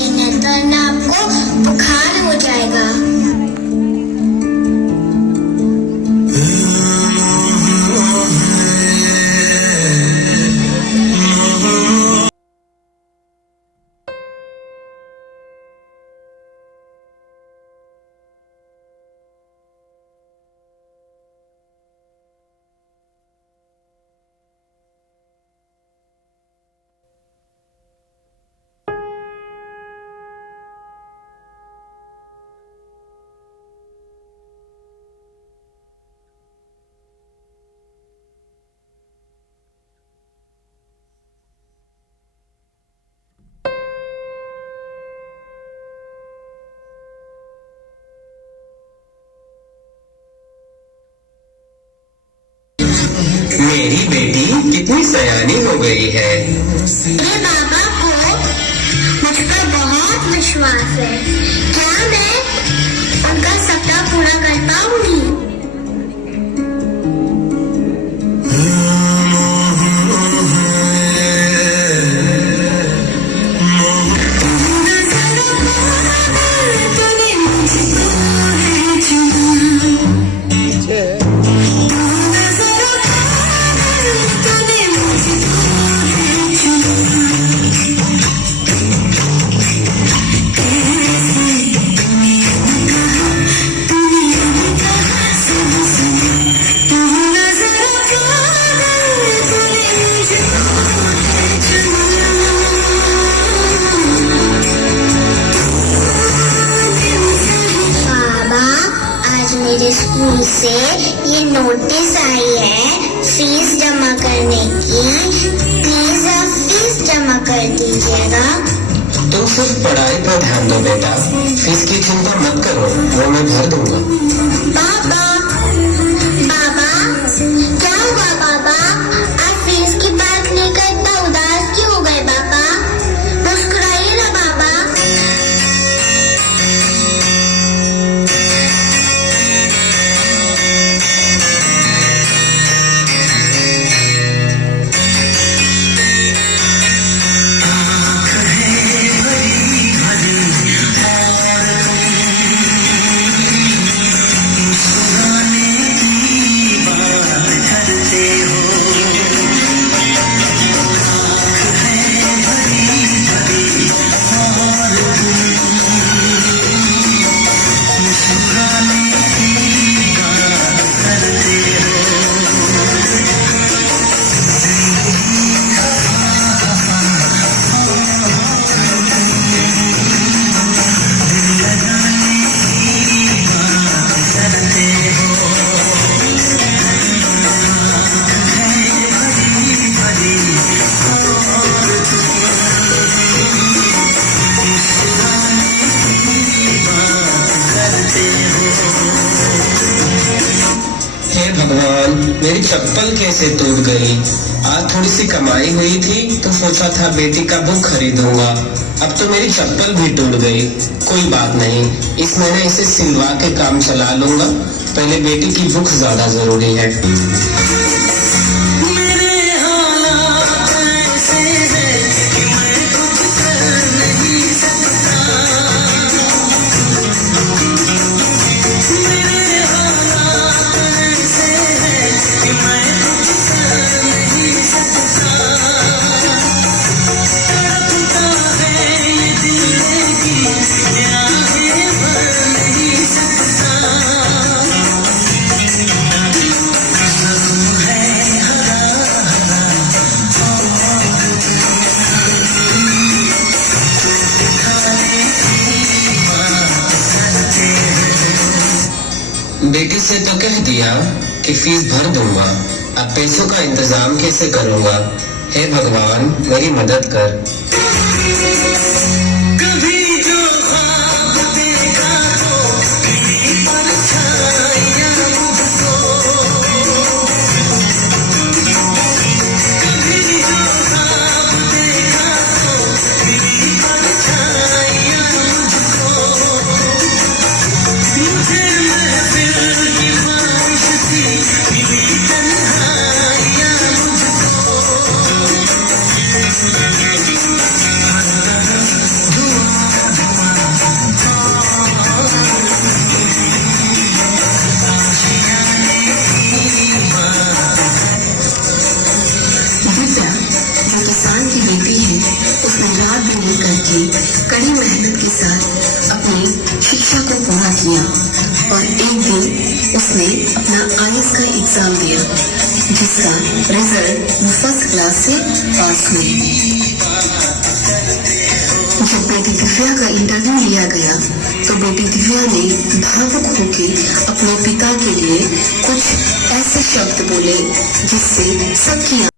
लेकिन वरना आपको बुखार हो जाएगा। मेरी बेटी कितनी सयानी हो गई है। मेरे बाबा को मुझ पर बहुत विश्वास है। क्या मैं उनका सपना पूरा कर पाऊंगी? मेरे स्कूल से ये नोटिस आई है फीस जमा करने की। प्लीज आप फीस जमा कर दीजिएगा। तुम सिर्फ पढ़ाई पर ध्यान दो बेटा, फीस की चिंता मत करो, वो मैं भर दूंगा। बाबा बाबा क्या हुआ बाबा? आप फीस की बात लेकर इतना उदास क्यों हो गए बाबा? मुस्कुराइए ना बाबा। भगवान, मेरी चप्पल कैसे टूट गई। आज थोड़ी सी कमाई हुई थी तो सोचा था बेटी का बुक खरीदूंगा, अब तो मेरी चप्पल भी टूट गई। कोई बात नहीं, इस महीने इसे सिलवा के काम चला लूंगा। पहले बेटी की बुक ज्यादा जरूरी है। बेटी से तो कह दिया कि फीस भर दूंगा, अब पैसों का इंतजाम कैसे करूंगा। हे भगवान, मेरी मदद कर। था रिजल्ट वो फर्स्ट क्लास से पास हुई। जब बेटी दिव्या का इंटरव्यू लिया गया तो बेटी दिव्या ने भावुक होकर अपने पिता के लिए कुछ ऐसे शब्द बोले जिससे सबकी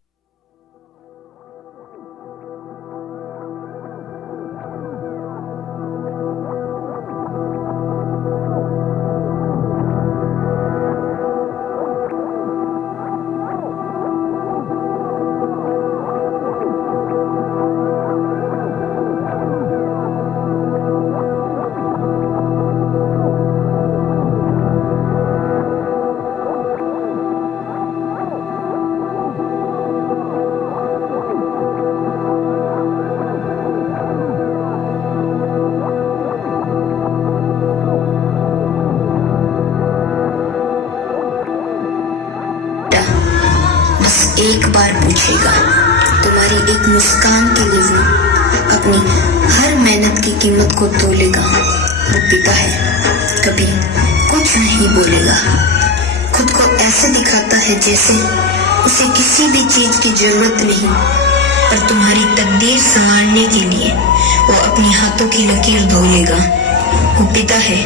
एक बार पूछेगा, तुम्हारी एक मुस्कान के लिए वो अपनी हर मेहनत की कीमत को तोलेगा। वो पिता है, कभी कुछ नहीं बोलेगा, खुद को ऐसे दिखाता है जैसे उसे किसी भी चीज की जरूरत नहीं, पर तुम्हारी तकदीर संवारने के लिए वो अपनी हाथों की लकीर धो लेगा। वो पिता है,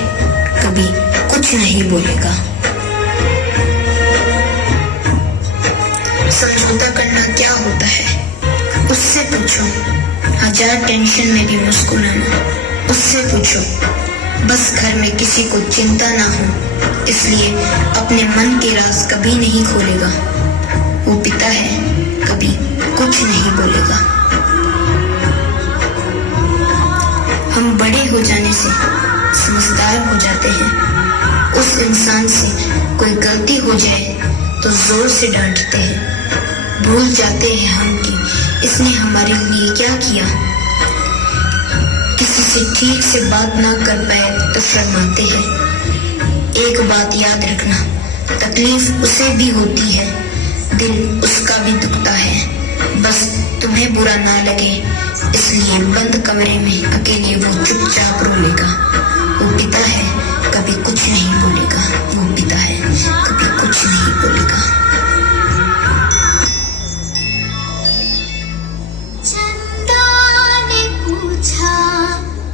कभी कुछ नहीं बोलेगा। समझौता करना क्या होता है उससे पूछो, हजार टेंशन में भी मुस्कुराना उससे पूछो, बस घर में किसी को चिंता ना हो इसलिए अपने मन के राज कभी नहीं खोलेगा। वो पिता है, कभी कुछ नहीं बोलेगा। हम बड़े हो जाने से समझदार हो जाते हैं। उस इंसान से कोई गलती हो जाए तो जोर से डांटते हैं, भूल जाते हैं हम कि इसने हमारे लिए क्या किया। किसी से ठीक से बात ना कर पाए तो शर्माते हैं। एक बात याद रखना, तकलीफ उसे भी होती है, दिल उसका भी दुखता है, बस तुम्हें बुरा ना लगे इसलिए बंद कमरे में अकेले वो चुपचाप रोलेगा।